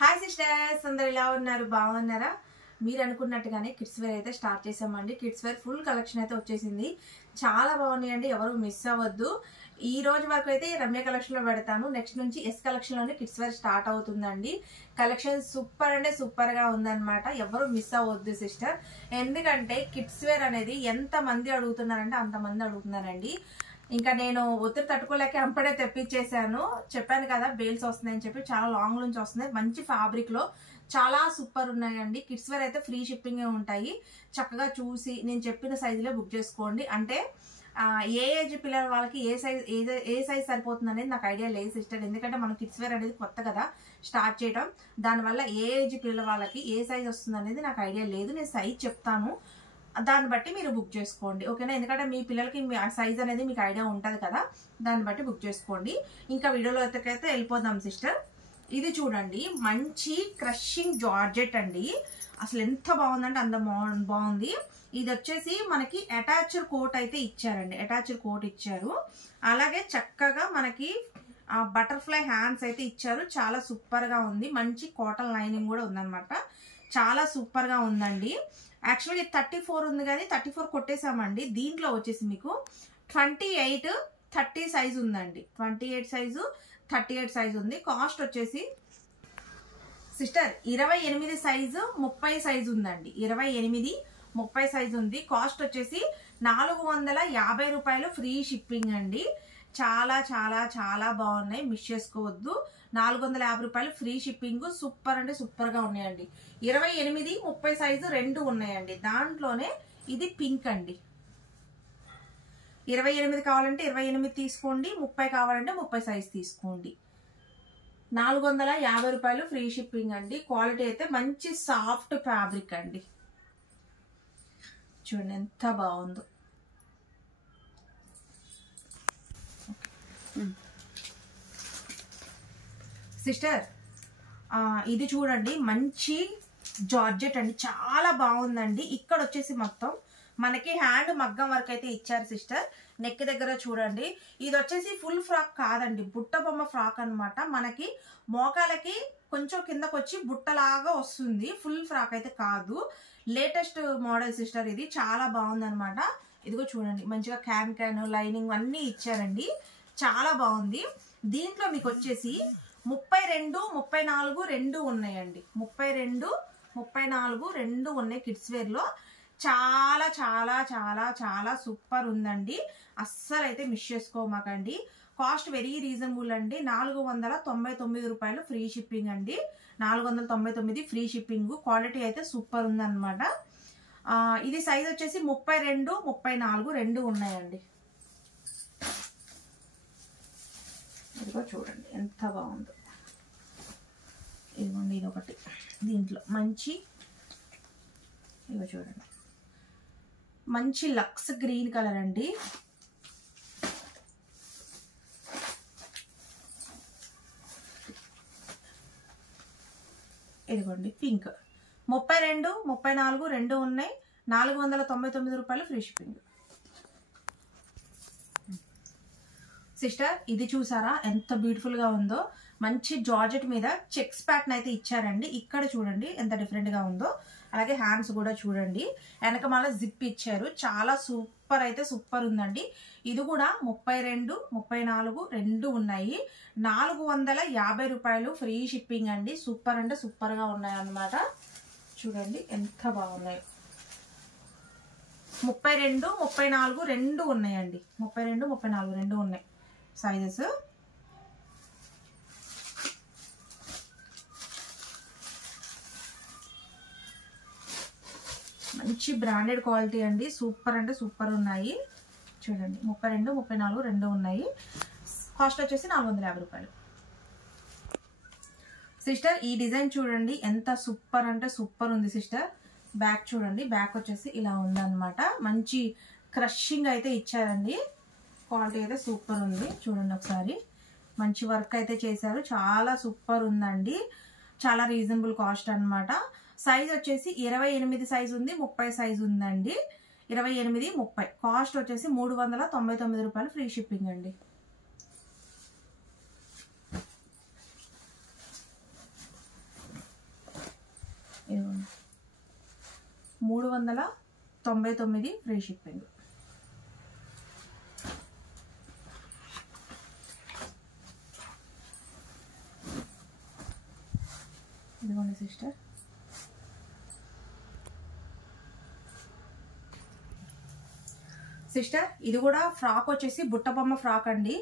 Hi sisters, అందరు ఎలా ఉన్నారు? బాగున్నారా? మీరు అనుకున్నట్టుగానే కిడ్స్ వేర్ అయితే స్టార్ట్ చేసామండి. కిడ్స్ వేర్ ఫుల్ కలెక్షన్ అయితే వచ్చేసింది. చాలా బాగున్నాయండి, ఎవరు మిస్ అవ్వద్దు. ఈ రోజు వరకు అయితే రమ్య కలెక్షన్ లో పెడతాను. నెక్స్ట్ నుంచి ఎస్ కలెక్షన్ లోనే కిడ్స్ వేర్ స్టార్ట్ అవుతుందండి. కలెక్షన్ సూపర్ అంటే సూపర్ గా ఉందన్నమాట. ఎవరు మిస్ అవ్వద్దు సిస్టర్. ఎందుకంటే కిడ్స్ వేర్ అనేది ఎంత మంది అడుగుతున్నారంటే అంతమంది అడుగుతున్నారండి. ఇంకా నేను ఒత్తిడి తట్టుకోలేక అప్పుడే తెప్పించేసాను. చెప్పాను కదా బేల్స్ వస్తున్నాయని చెప్పి, చాలా లాంగ్ నుంచి వస్తున్నాయి. మంచి ఫ్యాబ్రిక్ లో చాలా సూపర్ ఉన్నాయండి. కిడ్స్ వేర్ అయితే ఫ్రీ షిప్పింగ్ ఉంటాయి. చక్కగా చూసి నేను చెప్పిన సైజులో బుక్ చేసుకోండి. అంటే ఏ ఏజ్ పిల్లల వాళ్ళకి ఏ సైజ్ సరిపోతుంది అనేది నాకు ఐడియా లేదు సిస్టర్. ఎందుకంటే మనం కిడ్స్ వేర్ అనేది కొత్త కదా స్టార్ట్ చేయడం, దానివల్ల ఏ ఏజ్ పిల్లల వాళ్ళకి ఏ సైజ్ వస్తుంది అనేది నాకు ఐడియా లేదు. నేను సైజ్ చెప్తాను, దాన్ని బట్టి మీరు బుక్ చేసుకోండి, ఓకేనా? ఎందుకంటే మీ పిల్లలకి సైజ్ అనేది మీకు ఐడియా ఉంటుంది కదా, దాన్ని బట్టి బుక్ చేసుకోండి. ఇంకా వీడియోలో అయితే వెళ్ళిపోదాం సిస్టర్. ఇది చూడండి, మంచి క్రషింగ్ జార్జెట్ అండి. అసలు ఎంత బాగుందంటే అంత బాగుంది. ఇది వచ్చేసి మనకి అటాచ్డ్ కోట్ అయితే ఇచ్చారండి, అటాచ్డ్ కోట్ ఇచ్చారు. అలాగే చక్కగా మనకి బటర్ఫ్లై హ్యాండ్స్ అయితే ఇచ్చారు. చాలా సూపర్ గా ఉంది. మంచి కాటన్ లైనింగ్ కూడా ఉందన్నమాట. చాలా సూపర్ గా ఉందండి. యాక్చువల్గా 34 ఉంది కానీ 34 కొట్టేసామండి. దీంట్లో వచ్చేసి మీకు 28, 30 సైజ్ ఉందండి. 28 సైజు, 38 సైజు ఉంది. కాస్ట్ వచ్చేసి సిస్టర్ 28 సైజు, 30 సైజు ఉందండి. 28, 30 సైజు ఉంది. కాస్ట్ వచ్చేసి 450 రూపాయలు ఫ్రీ షిప్పింగ్ అండి. చాలా చాలా చాలా బాగున్నాయి, మిస్ చేసుకోవద్దు. 450 రూపాయలు ఫ్రీ షిప్పింగ్. సూపర్ అంటే సూపర్ గా ఉన్నాయండి. 28, 30 సైజు రెండు ఉన్నాయండి. దాంట్లోనే ఇది పింక్ అండి. 28 కావాలంటే 28 తీసుకోండి, 30 కావాలంటే 30 సైజు తీసుకోండి. 450 రూపాయలు ఫ్రీ షిప్పింగ్ అండి. క్వాలిటీ అయితే మంచి సాఫ్ట్ ఫ్యాబ్రిక్ అండి. చూడండి ఎంత బాగుందో. సిస్టర్ ఇది చూడండి, మంచి జార్జెట్ అండి. చాలా బాగుందండి. ఇక్కడ వచ్చేసి మొత్తం మనకి హ్యాండ్ మగ్గం వర్క్ అయితే ఇచ్చారు సిస్టర్. నెక్ దగ్గర చూడండి, ఇది వచ్చేసి ఫుల్ ఫ్రాక్ కాదండి, బుట్ట బొమ్మ ఫ్రాక్ అనమాట. మనకి మోకాలకి కొంచెం కిందకు వచ్చి బుట్టలాగా వస్తుంది. ఫుల్ ఫ్రాక్ అయితే కాదు. Latest model sister. ఇది చాలా బాగుంది అనమాట. ఇదిగో చూడండి, మంచిగా క్యాన్ లైనింగ్ అన్ని ఇచ్చారండి. చాలా బాగుంది. దీంట్లో మీకు వచ్చేసి 32, 34 రెండు ఉన్నాయండి. 32, 34 రెండు ఉన్నాయి కిడ్స్ వేర్ లో. చాలా చాలా చాలా చాలా సూపర్ ఉందండి. అస్సలు అయితే మిస్ చేసుకోమాకండి. కాస్ట్ వెరీ రీజనబుల్ అండి. 499 రూపాయలు ఫ్రీ షిప్పింగ్ అండి. 499 ఫ్రీ షిప్పింగ్. క్వాలిటీ అయితే సూపర్ ఉందన్నమాట. ఇది సైజ్ వచ్చేసి 32, 34 రెండు ఉన్నాయండి. ఇదిగో చూడండి ఎంత బాగుందో. ఇదిగోండి, ఇది ఒకటి. దీంట్లో మంచి ఇదిగో చూడండి, మంచి లక్స్ గ్రీన్ కలర్ అండి. ఇదిగోండి పింక్. 32, 34 రెండు ఉన్నాయి. 499 రూపాయలు ఫ్రీ షిప్పింగ్. సిస్టర్ ఇది చూసారా ఎంత బ్యూటిఫుల్ గా ఉందో. మంచి జార్జెట్ మీద చెక్స్ ప్యాటర్న్ అయితే ఇచ్చారండి. ఇక్కడ చూడండి ఎంత డిఫరెంట్ గా ఉందో. అలాగే హ్యాండ్స్ కూడా చూడండి, వెనకమాల జిప్ ఇచ్చారు. చాలా సూపర్ అయితే సూపర్ ఉందండి. ఇది కూడా 32, 34 రెండు ఉన్నాయి. 450 రూపాయలు ఫ్రీ షిప్పింగ్ అండి. సూపర్ అంటే సూపర్ గా ఉన్నాయి అన్నమాట. చూడండి ఎంత బాగున్నాయి. 32, 34 రెండు ఉన్నాయండి. 32, 34 రెండు ఉన్నాయి సైజెస్. మంచి బ్రాండెడ్ క్వాలిటీ అండి. సూపర్ అంటే సూపర్ ఉన్నాయి. చూడండి 32, 34 రెండు ఉన్నాయి. కాస్ట్ వచ్చేసి 450 రూపాయలు. సిస్టర్ ఈ డిజైన్ చూడండి ఎంత సూపర్ అంటే సూపర్ ఉంది సిస్టర్. బ్యాక్ చూడండి, బ్యాక్ వచ్చేసి ఇలా ఉందన్నమాట. మంచి క్రషింగ్ అయితే ఇచ్చారండి. క్వాలిటీ అయితే సూపర్ ఉంది. చూడండి ఒకసారి, మంచి వర్క్ అయితే చేశారు. చాలా సూపర్ ఉందండి. చాలా రీజనబుల్ కాస్ట్ అన్నమాట. సైజ్ వచ్చేసి 28 సైజ్ ఉంది, 30 సైజ్ ఉందండి. 28, 30 కాస్ట్ వచ్చేసి 399 రూపాయలు ఫ్రీ షిప్పింగ్ అండి. 399 ఫ్రీ షిప్పింగ్. ఇదిగోండి సిస్టర్. సిస్టర్ ఇది కూడా ఫ్రాక్ వచ్చేసి బుట్ట బొమ్మ ఫ్రాక్ అండి.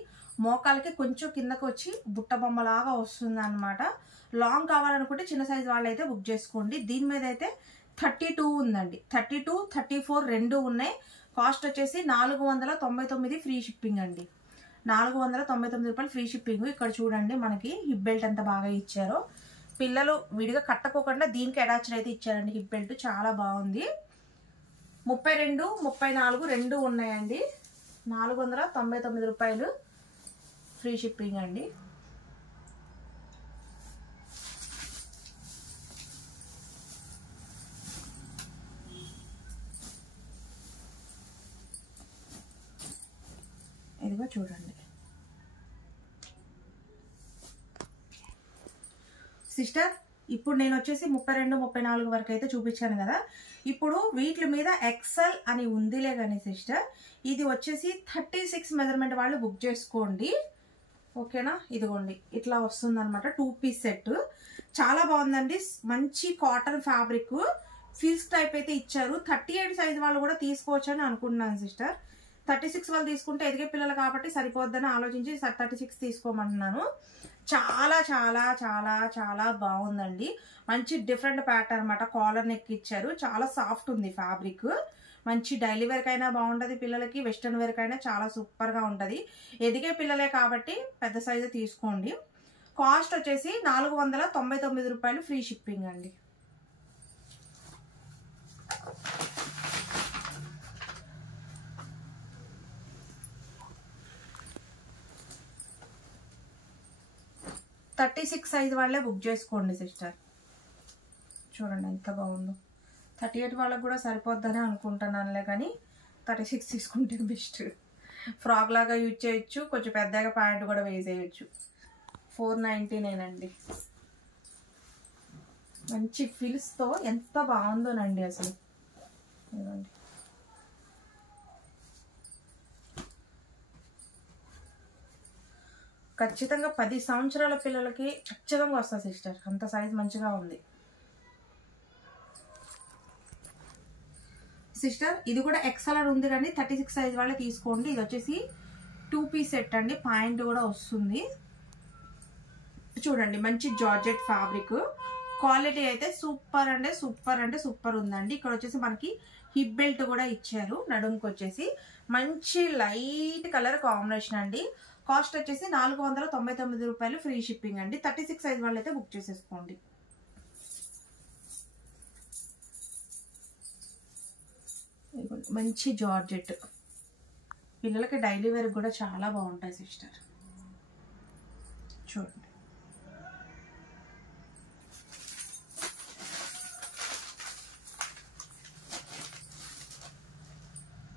మోకాలకి కొంచెం కిందకి వచ్చి బుట్ట బొమ్మలాగా వస్తుంది అనమాట. లాంగ్ కావాలనుకుంటే చిన్న సైజ్ వాళ్ళు అయితే బుక్ చేసుకోండి. దీని మీద అయితే 32 ఉందండి. 32, 34 రెండు ఉన్నాయి. కాస్ట్ వచ్చేసి 499 ఫ్రీ షిప్పింగ్ అండి. 499 రూపాయలు ఫ్రీ షిప్పింగ్. ఇక్కడ చూడండి మనకి హిప్ బెల్ట్ ఎంత బాగా ఇచ్చారో. పిల్లలు విడిగా కట్టకోకుండా దీనికి అటాచ్డ్ అయితే ఇచ్చారండి హిప్ బెల్ట్. చాలా బాగుంది. 32, 34 రెండు ఉన్నాయండి. 499 రూపాయలు ఫ్రీ షిప్పింగ్ అండి. ఇదిగో చూడండి సిస్టర్. ఇప్పుడు నేను వచ్చేసి 32, 34 వరకు అయితే చూపించాను కదా. ఇప్పుడు వీటి మీద ఎక్సెల్ అని ఉందిలే కానీ సిస్టర్, ఇది వచ్చేసి 36 మెజర్మెంట్ వాళ్ళు బుక్ చేసుకోండి. ఓకేనా? ఇదిగోండి ఇట్లా వస్తుంది అనమాట. 2 పీస్ సెట్. చాలా బాగుందండి. మంచి కాటన్ ఫ్యాబ్రిక్ ఫిల్స్ టైప్ అయితే ఇచ్చారు. 38 సైజ్ వాళ్ళు కూడా తీసుకోవచ్చు అని అనుకుంటున్నాను సిస్టర్. 36 వాళ్ళు తీసుకుంటే ఎదిగే పిల్లలు కాబట్టి సరిపోద్దని ఆలోచించి 36 తీసుకోమంటున్నాను. చాలా చాలా చాలా చాలా బాగుందండి. మంచి డిఫరెంట్ ప్యాటర్న్ అనమాట. కాలర్ నెక్ ఇచ్చారు. చాలా సాఫ్ట్ ఉంది ఫ్యాబ్రిక్. మంచి డైలీ వేర్ కైనా బాగుంటుంది పిల్లలకి, వెస్ట్రన్ వేర్ కైనా చాలా సూపర్గా ఉంటుంది. ఎదిగే పిల్లలే కాబట్టి పెద్ద సైజు తీసుకోండి. కాస్ట్ వచ్చేసి 499 రూపాయలు ఫ్రీ షిప్పింగ్ అండి. థర్టీ 36 సైజ్ వాళ్ళే బుక్ చేసుకోండి సిస్టర్. చూడండి ఎంత బాగుందో. 38 వాళ్ళకి కూడా సరిపోద్దని అనుకుంటున్నానులే, కానీ 36 తీసుకుంటే బెస్ట్. ఫ్రాక్ లాగా యూజ్ చేయొచ్చు, కొంచెం పెద్దగా ప్యాంట్ కూడా వేసేయచ్చు. 499 అండి. మంచి ఫిల్స్తో ఎంత బాగుందోనండి అసలు. ఖచ్చితంగా 10 సంవత్సరాల పిల్లలకి ఖచ్చితంగా వస్తుంది సిస్టర్. అంత సైజ్ మంచిగా ఉంది సిస్టర్. ఇది కూడా ఎక్సెల్ అని ఉంది కానీ 36 సైజ్ వాళ్ళే తీసుకోండి. ఇది వచ్చేసి 2 పీస్ సెట్ అండి. పాయింట్ కూడా వస్తుంది. చూడండి మంచి జార్జెట్ ఫ్యాబ్రిక్. క్వాలిటీ అయితే సూపర్ అంటే సూపర్ అంటే సూపర్ ఉందండి. ఇక్కడ వచ్చేసి మనకి హిప్ బెల్ట్ కూడా ఇచ్చారు. నడుముకి వచ్చేసి మంచి లైట్ కలర్ కాంబినేషన్ అండి. కాస్ట్ వచ్చేసి 499 రూపాయలు ఫ్రీ షిప్పింగ్ అండి. 36 సైజ్ వాళ్ళు అయితే బుక్ చేసేసుకోండి. మంచి జార్జెట్ పిల్లలకి డైలీ వేర్ కూడా చాలా బాగుంటాయి సిస్టర్. చూడండి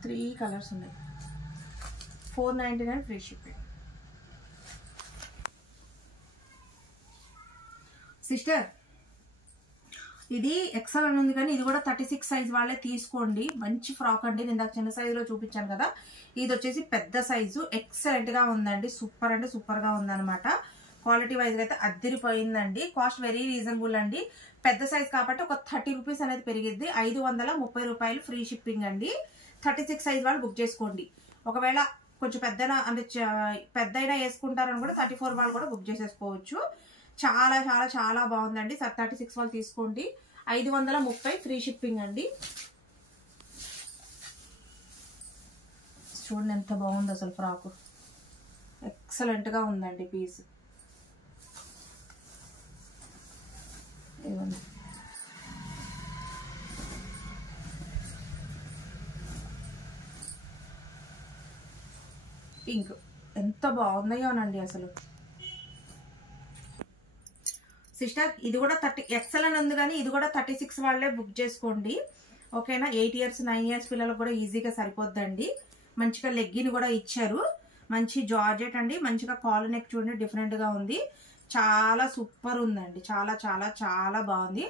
త్రీ కలర్స్ ఉన్నాయి. 499 ఫ్రీ షిప్పింగ్. సిస్టర్ ఇది ఎక్సెల్ అని ఉంది కానీ ఇది కూడా 36 సైజ్ వాళ్ళే తీసుకోండి. మంచి ఫ్రాక్ అండి. నేను ఇందాక చిన్న సైజులో చూపించాను కదా. ఇది వచ్చేసి పెద్ద సైజు. ఎక్సలెంట్ గా ఉందండి. సూపర్ అంటే సూపర్ గా ఉందన్నమాట. క్వాలిటీ వైజ్ అయితే అద్దరిపోయిందండి. కాస్ట్ వెరీ రీజనబుల్ అండి. పెద్ద సైజ్ కాబట్టి ఒక 30 రూపీస్ అనేది పెరిగిద్ది. 530 రూపాయలు ఫ్రీ షిప్పింగ్ అండి. 36 సైజ్ వాళ్ళు బుక్ చేసుకోండి. ఒకవేళ కొంచెం పెద్దనా అంటే పెద్దయినా వేసుకుంటారని కూడా 34 వాళ్ళు కూడా బుక్ చేసేసుకోవచ్చు. చాలా చాలా చాలా బాగుందండి. 36 వాళ్ళు తీసుకోండి. 530 ఫ్రీ షిప్పింగ్ అండి. చూడండి ఎంత బాగుంది అసలు ఫ్రాక్. ఎక్సలెంట్ గా ఉందండి పీస్. ఇవ్వండి పింక్ ఎంత బాగుందోనండి అసలు. సిస్టర్ ఇది కూడా 30 ఎక్సెల్ అని ఉంది కానీ ఇది కూడా 36 వాళ్ళే బుక్ చేసుకోండి. ఓకేనా? 8 ఇయర్స్ 9 ఇయర్స్ పిల్లలకు కూడా ఈజీగా సరిపోద్దండి. మంచిగా లెగ్గిన్ కూడా ఇచ్చారు. మంచి జార్జెట్ అండి. మంచిగా కాలర్ నెక్ చూడండి డిఫరెంట్ గా ఉంది. చాలా సూపర్ ఉందండి. చాలా చాలా చాలా బాగుంది.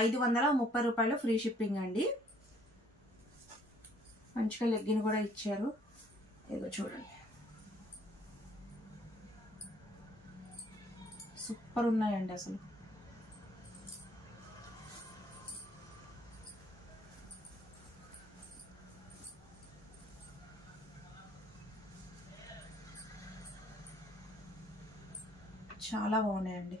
530 రూపాయలు ఫ్రీ షిప్పింగ్ అండి. మంచిగా లెగ్గిన్ కూడా ఇచ్చారు. ఇదిగో చూడండి, సూపర్ ఉన్నాయండి అసలు. చాలా బాగున్నాయండి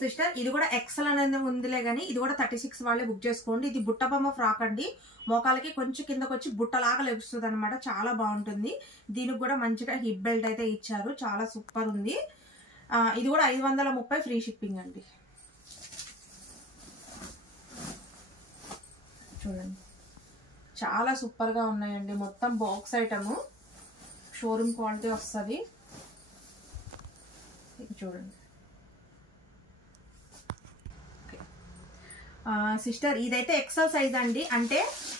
సిస్టర్. ఇది కూడా ఎక్సెల్ అనేది ఉందిలే కానీ ఇది కూడా 36 వాళ్ళే బుక్ చేసుకోండి. ఇది బుట్టబొమ్మ ఫ్రాక్ అండి. మోకాలకి కొంచెం కిందకి వచ్చి బుట్టలాగా లెగుస్తుంది అనమాట. చాలా బాగుంటుంది. దీనికి కూడా మంచిగా హిప్ బెల్ట్ అయితే ఇచ్చారు. చాలా సూపర్ ఉంది. ఇది కూడా 530 ఫ్రీ షిప్పింగ్ అండి. చూడండి, చాలా సూపర్గా ఉన్నాయండి. మొత్తం బాక్స్ ఐటమ్, షోరూమ్ క్వాలిటీ వస్తుంది. చూడండి సిస్టర్, ఇదైతే ఎక్సెల్ సైజ్ అండి. అంటే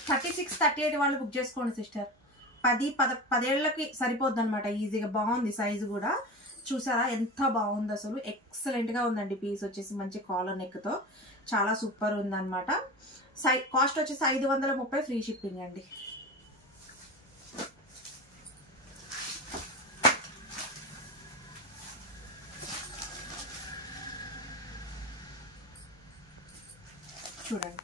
36, 38 వాళ్ళు బుక్ చేసుకోండి సిస్టర్. 10 ఏళ్ళకి సరిపోద్ది అనమాట ఈజీగా. బాగుంది సైజు కూడా. చూసారా ఎంత బాగుంది అసలు. ఎక్సలెంట్గా ఉందండి. పీస్ వచ్చేసి మంచి కాలర్ నెక్తో చాలా సూపర్ ఉందన్నమాట. కాస్ట్ వచ్చేసి 530 ఫ్రీ షిప్పింగ్ అండి. చూడండి,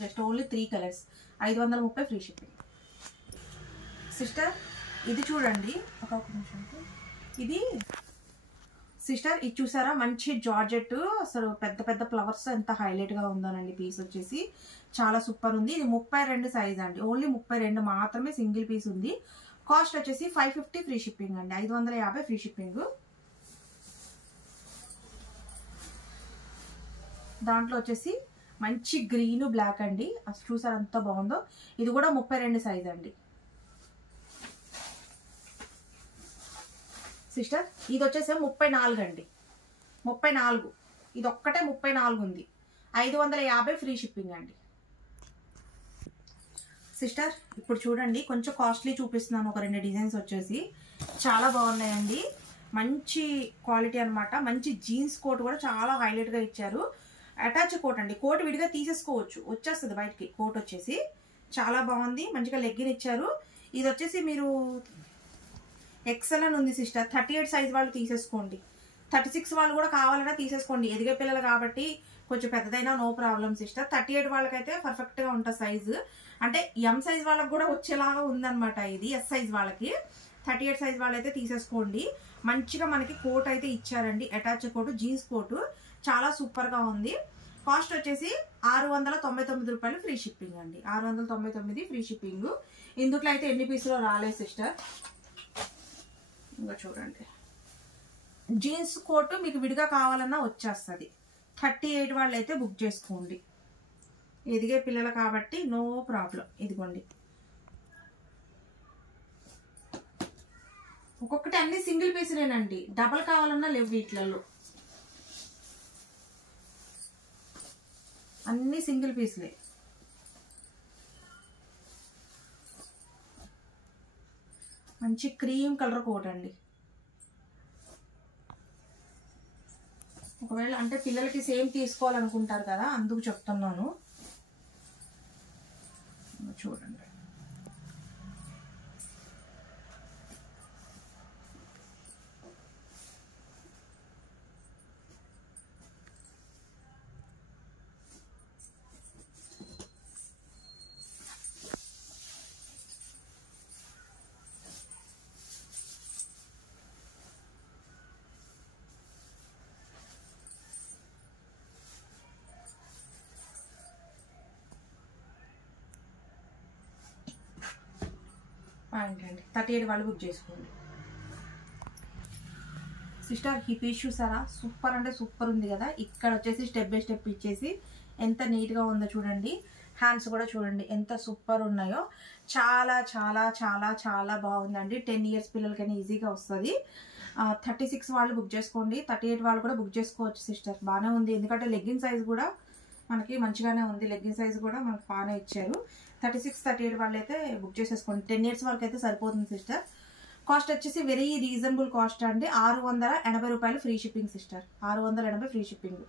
just only 3 colours, 530 free shipping. Sister ఇది చూడండి, ఒక నిమిషం. ఇది సిస్టర్ ఇది చూసారా, మంచి జార్జెట్. అసలు పెద్ద పెద్ద ఫ్లవర్స్ ఎంత హైలైట్ గా ఉందోనండి. పీస్ వచ్చేసి చాలా సూపర్ ఉంది. ఇది 32 సైజ్ అండి. ఓన్లీ 32 మాత్రమే సింగిల్ పీస్ ఉంది. కాస్ట్ వచ్చేసి 550 ఫ్రీ షిప్పింగ్ అండి. 550 ఫ్రీ షిప్పింగ్. దాంట్లో వచ్చేసి మంచి గ్రీన్ బ్లాక్ అండి. అసలు చూసారా ఎంత బాగుందో. ఇది కూడా 32 సైజ్ అండి. సిస్టర్ ఇది వచ్చేసి 34 అండి. 34, ఇది ఒక్కటే 34 ఉంది. 550 ఫ్రీ షిప్పింగ్ అండి. సిస్టర్ ఇప్పుడు చూడండి, కొంచెం కాస్ట్లీ చూపిస్తున్నాను. ఒక 2 డిజైన్స్ వచ్చేసి చాలా బాగున్నాయండి. మంచి క్వాలిటీ అనమాట. మంచి జీన్స్ కోట్ కూడా చాలా హైలైట్ గా ఇచ్చారు. అటాచ్ కోట్ అండి. కోట్ విడిగా తీసేసుకోవచ్చు, వచ్చేస్తుంది బయటికి. కోట్ వచ్చేసి చాలా బాగుంది. మంచిగా లెగ్గిన్ ఇచ్చారు. ఇది వచ్చేసి మీరు ఎక్సెల్ అని ఉంది సిస్టర్. 38 సైజ్ వాళ్ళు తీసేసుకోండి. 36 వాళ్ళు కూడా కావాలన్నా తీసేసుకోండి. ఎదిగే పిల్లలు కాబట్టి కొంచెం పెద్దదైనా నో ప్రాబ్లం సిస్టర్. 38 వాళ్ళకైతే పర్ఫెక్ట్ గా ఉంటుంది సైజు. అంటే ఎం సైజ్ వాళ్ళకి కూడా వచ్చేలాగా ఉందన్నమాట. ఇది ఎస్ సైజ్ వాళ్ళకి. 38 సైజ్ వాళ్ళైతే తీసేసుకోండి. మంచిగా మనకి కోట్ అయితే ఇచ్చారండి. అటాచ్ కోట్, జీన్స్ కోట్ చాలా సూపర్ గా ఉంది. కాస్ట్ వచ్చేసి 699 రూపాయలు ఫ్రీ షిప్పింగ్ అండి. 699 ఫ్రీ షిప్పింగ్. ఇందులో అయితే ఎన్ని పీసులో రాలేదు సిస్టర్. ఇంకా చూడండి, జీన్స్ కోట్ మీకు విడిగా కావాలన్నా వచ్చేస్తుంది. 38 వాళ్ళు అయితే బుక్ చేసుకోండి. ఎదిగే పిల్లలు కాబట్టి నో ప్రాబ్లం. ఇదిగోండి, ఒక్కొక్కటి అన్ని సింగిల్ పీసులేనండి. డబల్ కావాలన్నా లేవు వీటిలలో. అన్ని సింగిల్ పీసులే. మంచి క్రీమ్ కలర్ కోట్ అండి. ఒకవేళ అంటే పిల్లలకి సేమ్ తీసుకోవాలనుకుంటారు కదా, అందుకు చెప్తున్నాను. చూడండి, అండి 38 వాళ్ళు బుక్ చేసుకోండి. సిస్టర్ ఈ పీస్ చూసారా, సూపర్ అంటే సూపర్ ఉంది కదా. ఇక్కడ వచ్చేసి స్టెప్ బై స్టెప్ ఇచ్చేసి ఎంత నీట్గా ఉందో చూడండి. హ్యాండ్స్ కూడా చూడండి ఎంత సూపర్ ఉన్నాయో. చాలా చాలా చాలా చాలా బాగుందండి. 10 ఇయర్స్ పిల్లలకైనా ఈజీగా వస్తుంది. 36 వాళ్ళు బుక్ చేసుకోండి. 38 వాళ్ళు కూడా బుక్ చేసుకోవచ్చు సిస్టర్. బాగానే ఉంది, ఎందుకంటే లెగ్గిన్ సైజ్ కూడా మనకి మంచిగానే ఉంది. లెగ్గిన్ సైజ్ కూడా మనకు బాగానే ఇచ్చారు. 36, 38 వాళ్ళు అయితే బుక్ చేసేసుకోండి. 10 ఇయర్స్ వరకు అయితే సరిపోతుంది సిస్టర్. కాస్ట్ వచ్చేసి వెరీ రీజనబుల్ కాస్ట్ అండి. 680 రూపాయలు free shipping sister. 680 free shipping.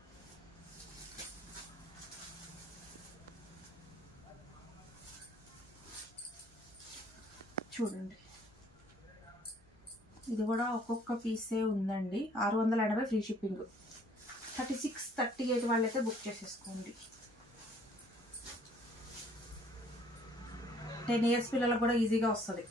చూడండి, ఇది కూడా ఒక్కొక్క పీసే ఉందండి. 680 ఫ్రీ షిప్పింగ్. 36, 38 వాళ్ళైతే బుక్ చేసేసుకోండి. 10 ఇయర్స్ పిల్లలకు కూడా ఈజీగా వస్తుంది.